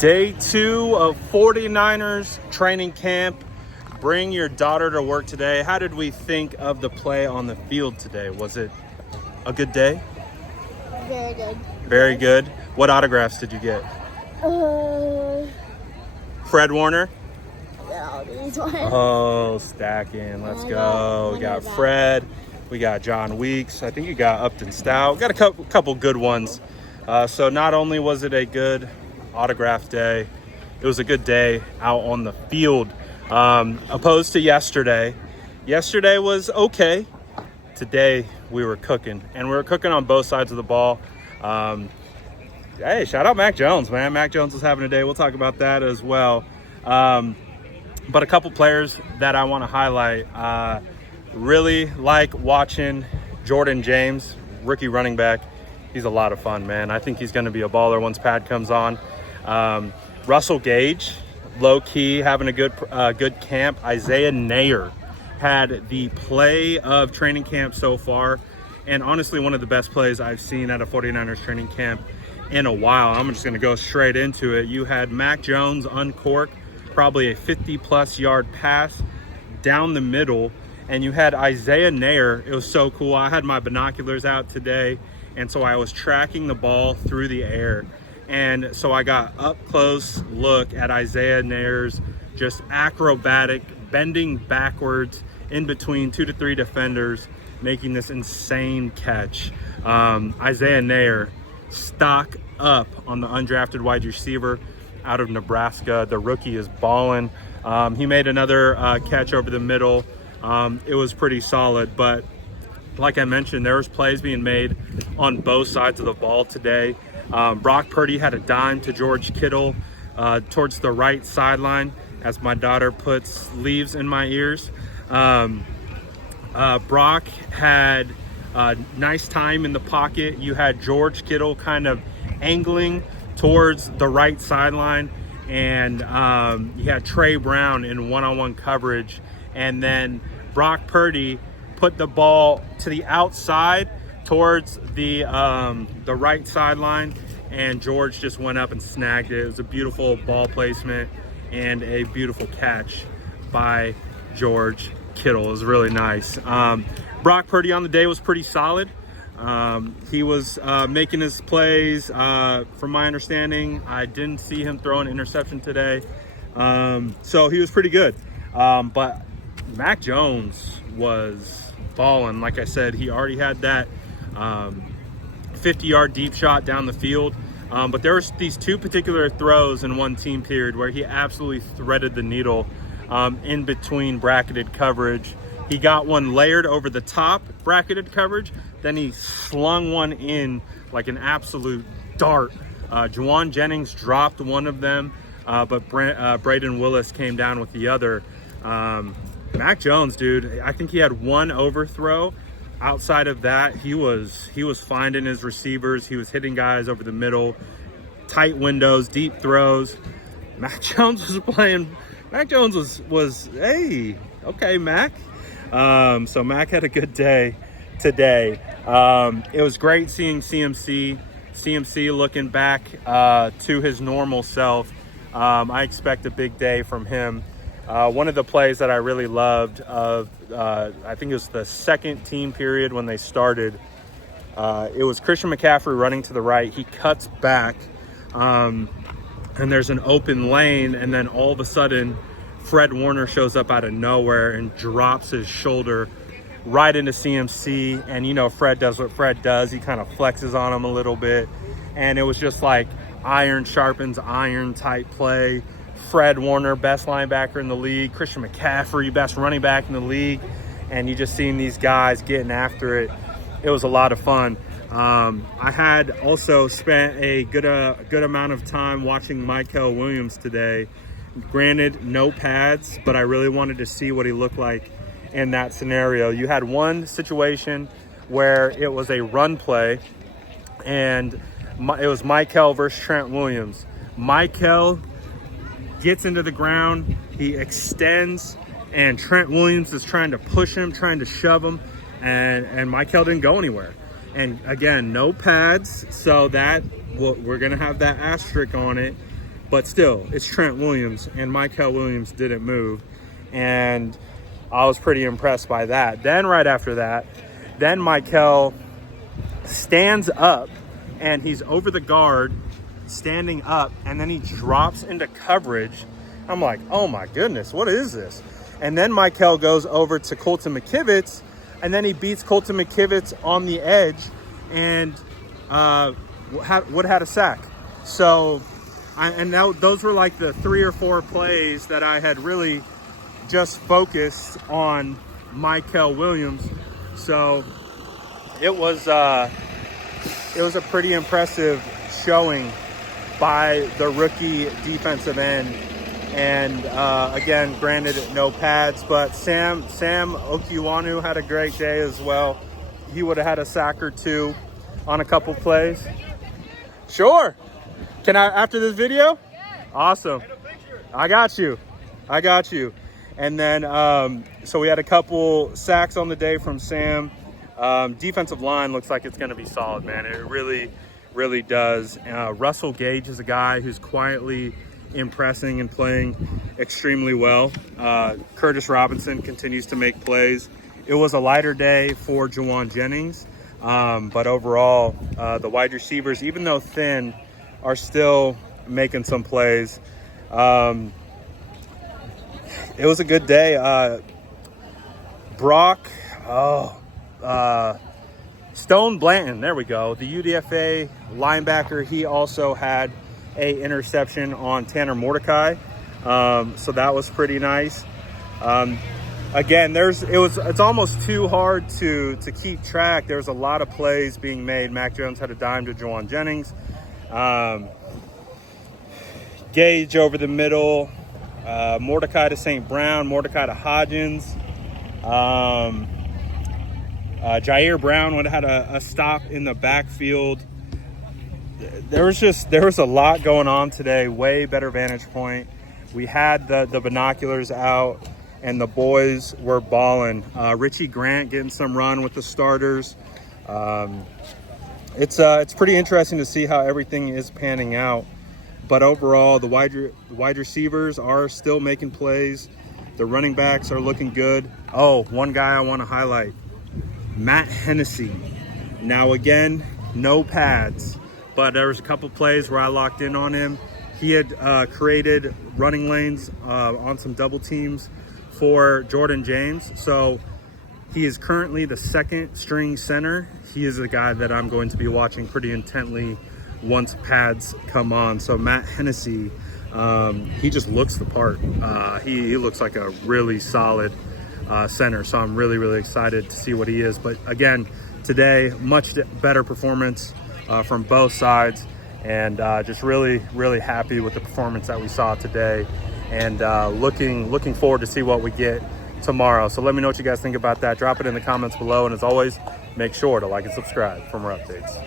Day 2 of 49ers training camp. Bring your daughter to work today. How did we think of the play on the field today? Was it a good day? Very good. Very good. What autographs did you get? Fred Warner? Yeah, these ones. Oh, stacking. Let's go. We got Fred. We got John Weeks. I think you got Upton Stout. Got a couple good ones. So not only was it a good autograph day, it was a good day out on the field. Opposed to yesterday. Yesterday was okay. Today we were cooking, and we were cooking on both sides of the ball. Hey, shout out Mac Jones, man. Mac Jones was having a day. We'll talk about that as well. But a couple players that I want to highlight. Really like watching Jordan James, rookie running back. He's a lot of fun, man. I think he's going to be a baller once Pad comes on. Russell Gage, low-key, having a good camp. Isaiah Nayer had the play of training camp so far, and honestly one of the best plays I've seen at a 49ers training camp in a while. I'm just going to go straight into it. You had Mac Jones uncork, probably a 50-plus yard pass down the middle, and you had Isaiah Nayer. It was so cool. I had my binoculars out today, and so I was tracking the ball through the air. And so I got up close look at Isaiah Nayer's just acrobatic, bending backwards in between 2 to 3 defenders, making this insane catch. Isaiah Nayer, stock up on the undrafted wide receiver out of Nebraska. The rookie is balling. He made another catch over the middle. It was pretty solid, but like I mentioned, there was plays being made on both sides of the ball today. Purdy had a dime to George Kittle towards the right sideline, as my daughter puts leaves in my ears. Brock had a nice time in the pocket. You had George Kittle kind of angling towards the right sideline, and you had Trey Brown in one-on-one coverage, and then Brock Purdy put the ball to the outside towards the right sideline, and George just went up and snagged it. It was a beautiful ball placement and a beautiful catch by George Kittle. It was really nice. Brock Purdy on the day was pretty solid. He was making his plays. From my understanding, I didn't see him throw an interception today. So he was pretty good. But Mac Jones was balling. Like I said, he already had that 50-yard deep shot down the field. But there were these two particular throws in one team period where he absolutely threaded the needle in between bracketed coverage. He got one layered over the top bracketed coverage. Then he slung one in like an absolute dart. Juwan Jennings dropped one of them, but Braden Willis came down with the other. Mac Jones, dude, I think he had one overthrow. Outside of that, he was finding his receivers. He was hitting guys over the middle, tight windows, deep throws. Mac Jones was playing. Mac Jones was hey, okay, Mac. So Mac had a good day today. It was great seeing CMC looking back to his normal self. I expect a big day from him. One of the plays that I really loved I think it was the second team period when they started. It was Christian McCaffrey running to the right. He cuts back, and there's an open lane, and then all of a sudden, Fred Warner shows up out of nowhere and drops his shoulder right into CMC. And you know, Fred does what Fred does. He kind of flexes on him a little bit, and it was just like iron sharpens iron type play. Fred Warner, best linebacker in the league. Christian McCaffrey, best running back in the league. And you just seen these guys getting after it. It was a lot of fun. I had also spent a good amount of time watching Mykel Williams today. Granted, no pads, but I really wanted to see what he looked like in that scenario. You had one situation where it was a run play, and it was Mykel versus Trent Williams. Mykel gets into the ground, he extends, and Trent Williams is trying to push him, trying to shove him, and Mykel didn't go anywhere. And again, no pads, so that we're gonna have that asterisk on it. but still, it's Trent Williams, and Michael Williams didn't move. And I was pretty impressed by that. Then right after that, then Michael stands up, and he's over the guard, standing up, and then he drops into coverage. I'm like, oh my goodness, what is this? And then Michael goes over to Colton McKivitz, and then he beats Colton McKivitz on the edge, and Wood had a sack. So, those were like the 3 or 4 plays that I had really just focused on Michael Williams. So it was a pretty impressive showing by the rookie defensive end. And again, granted, no pads, but Sam Okiwanu had a great day as well. He would have had a sack or 2 on a couple plays. Sure. Can I, after this video? Awesome. I got you. And then, so we had a couple sacks on the day from Sam. Defensive line looks like it's going to be solid, man. It really, really does. Russell Gage is a guy who's quietly impressing and playing extremely well. Curtis Robinson continues to make plays. It was a lighter day for Juwan Jennings, but overall, the wide receivers, even though thin, are still making some plays. It was a good day. Stone Blanton, there we go. The UDFA linebacker, he also had a interception on Tanner Mordecai. So that was pretty nice. Again, it's almost too hard to keep track. There's a lot of plays being made. Mac Jones had a dime to Juwan Jennings. Gage over the middle. Mordecai to St. Brown, Mordecai to Hodgins. Jair Brown would have had a stop in the backfield. There was a lot going on today. Way better vantage point. We had the binoculars out, and the boys were balling. Richie Grant getting some run with the starters. It's pretty interesting to see how everything is panning out. But overall, the wide receivers are still making plays. The running backs are looking good. Oh, one guy I want to highlight, Matt Hennessy. Now again, no pads, but there was a couple plays where I locked in on him. He had created running lanes on some double teams for Jordan James. So he is currently the 2nd string center. He is a guy that I'm going to be watching pretty intently once pads come on. So Matt Hennessy, he just looks the part. He looks like a really solid center. So I'm really, really excited to see what he is. But again, today, much better performance from both sides, and just really, really happy with the performance that we saw today, and looking forward to see what we get tomorrow. So let me know what you guys think about that. Drop it in the comments below, and as always, make sure to like and subscribe for more updates.